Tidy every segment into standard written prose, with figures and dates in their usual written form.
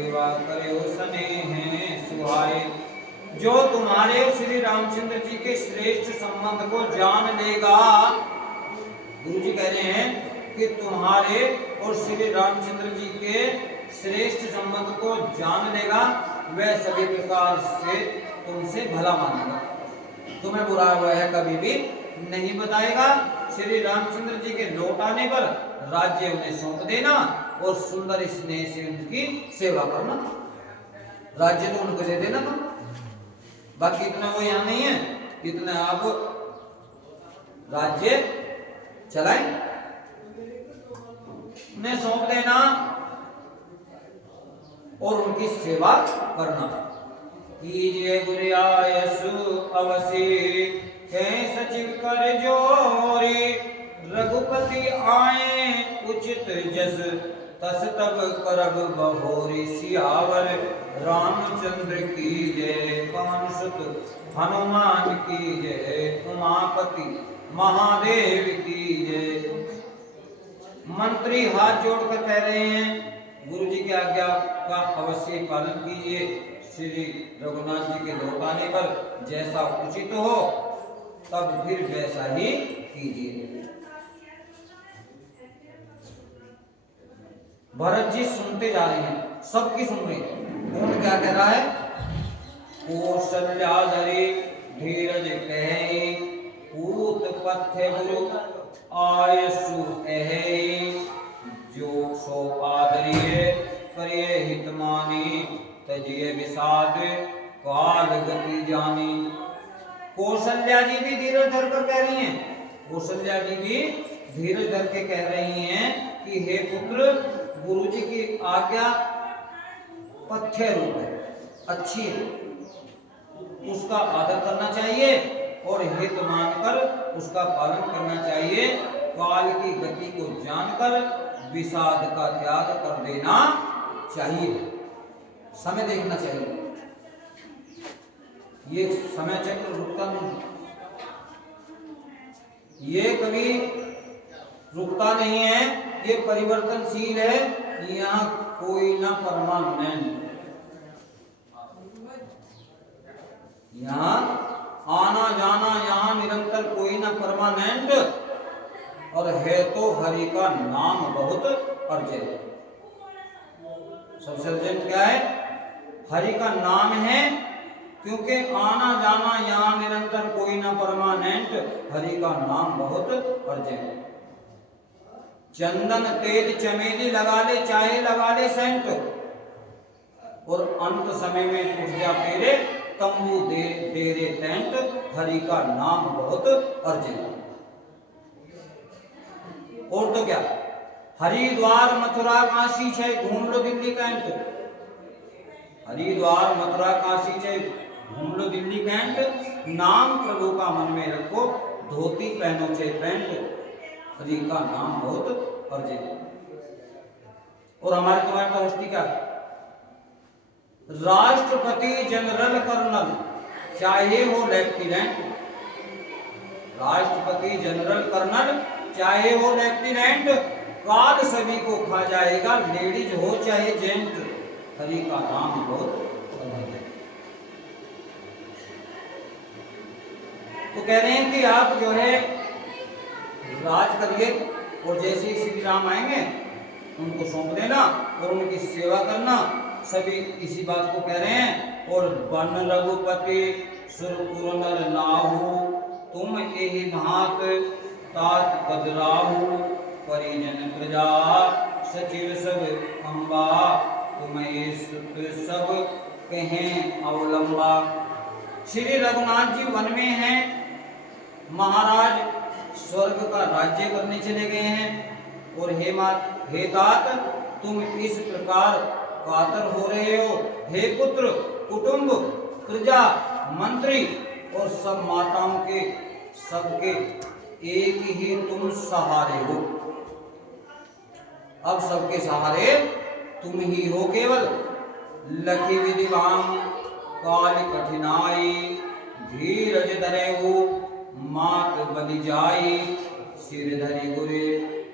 सेवा करे स्नेह सुहाए। जो तुम्हारे श्री रामचंद्र जी के श्रेष्ठ संबंध को जान लेगा, गुरु जी कह रहे हैं कि तुम्हारे और श्री रामचंद्र जी के श्रेष्ठ संबंध को जान लेगा, वह सभी प्रकार से तुमसे भला मानेगा, तुम्हें बुरा हुआ है कभी भी नहीं बताएगा। श्री रामचंद्र जी के लौट आने पर राज्य उन्हें सौंप देना और सुंदर स्नेह से उनकी सेवा करना। राज्य तो उनको दे देना तुम, बाकी इतना वो यहाँ नहीं है, इतना आप राज्य चलाएं, उन्हें सौंप देना और उनकी सेवा करना। कीजिए गुरियायसु अवसी कह सचिव कर जोरी, रघुपति आए उचित जस तस तब करब बहोरी। सियावर रामचंद्र की जय, पवन सुत हनुमान की जय, उमापति महादेव की जय। मंत्री हाथ जोड़कर कह रहे हैं गुरु जी की आज्ञा का अवश्य पालन कीजिए। श्री रघुनाथ जी के लौट आने पर जैसा उचित हो तब फिर वैसा ही कीजिए। भरत जी सुनते जा रहे हैं, सबकी सुन रहे हैं। कौन क्या कह रहा है? कौशल्या धरी धीरज कहे, पूत पथ्य गुरु आयसु कहे। जो सो आदरिये करिए हित मानी, तजिए विषाद काल गति जानी। कौशल्या जी भी धीरज धर कर कह रही हैं, कौशल्या जी भी धीरज धर के कह रही हैं कि हे पुत्र, गुरु जी की आज्ञा पथ्य रूप है, अच्छी है, उसका आदर करना चाहिए और हित मानकर उसका पालन करना चाहिए। काल की गति को जानकर विषाद का त्याग कर देना चाहिए, समय देखना चाहिए। ये समय चक्र रुकता नहीं, ये कभी रुकता नहीं है, ये परिवर्तनशील है। यहाँ कोई ना परमानेंट, यहाँ आना जाना यहाँ निरंतर, कोई ना परमानेंट। और है तो हरि का नाम बहुत अर्जेंट। सबसे अर्जेंट क्या है? हरि का नाम है, क्योंकि आना जाना यहाँ निरंतर, कोई ना परमानेंट, हरि का नाम बहुत अर्जेंट। चंदन तेज चमेली लगा ले, चाहे लगा ले सेंट, और अंत समय में उठ जा तेरे तंबू डेरे टेंट, हरि का नाम बहुत अर्जेंट। और तो क्या, हरिद्वार मथुरा काशी छे घूम लो दिल्ली कैंट। हरिद्वार मथुरा काशी छे घूम लो दिल्ली कैंट। नाम प्रभु का मन में रखो, धोती पहनो छे पैंट, हरि का नाम बहुत अर्जेंट। और हमारे तुम्हारे तरस्ती क्या, राष्ट्रपति जनरल कर्नल चाहे हो लेफ्टिनेंट, राष्ट्रपति जनरल कर्नल चाहे हो लेफ्टिनेंट, काल सभी को खा जाएगा, लेडीज हो चाहे जेंट, हरि का नाम बहुत। तो कह रहे हैं कि आप जो है राज करिए, और जैसे ही श्री राम आएंगे उनको सौंप देना और उनकी सेवा करना। सभी इसी बात को कह रहे हैं। और बन रघुपति सुरपुर नर नाहु, तुम एहि भांत तात बदराहु। परिजन प्रजा सचिव सब अम्बा, तुम्हें सुत सब कहें अवलंबा। श्री रघुनाथ जी वन में हैं, महाराज स्वर्ग का राज्य करने चले गए हैं। और हे तात, तुम इस प्रकार कातर हो रहे हो। हे पुत्र, कुटुंब, प्रजा, मंत्री और सब माताओं के सबके एक ही तुम सहारे हो। अब सबके सहारे तुम ही हो केवल। लखी विधिवाम काल कठिनाई, धीरज धरे हो मात बलि जाई। सिर धरि गुरे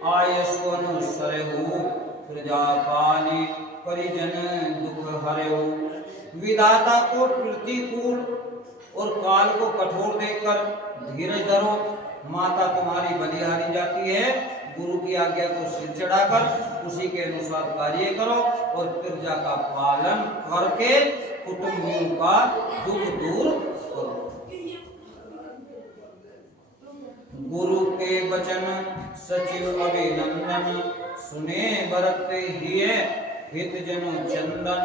आयसु अनुसर हो, प्रजा पाली परिजन दुख हरे हो। विधाता को प्रतिकूल और काल को कठोर देखकर धीरज धरो। माता तुम्हारी बलिहारी जाती है, गुरु की आज्ञा को सिर चढ़ाकर उसी के अनुसार कार्य करो और प्रजा का पालन करके कुटुंबियों का दुख दूर करो। गुरु के वचन सचिव अभिनंदन, सुने भरत हिय हित जन चंदन।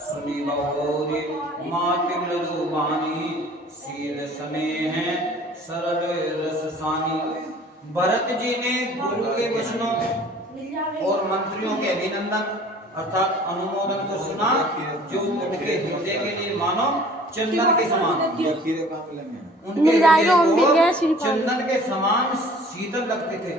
सुनी बहुरी माति मृदु वाणी, शील स्नेह सरल रस सानी। भरत जी ने गुरु के वचनों और मंत्रियों के अभिनंदन अर्थात अनुमोदन को सुना, जो उनके हृदय के लिए मानो चंदन के समान, उनके हृदय को चंदन के समान शीतल लगते थे।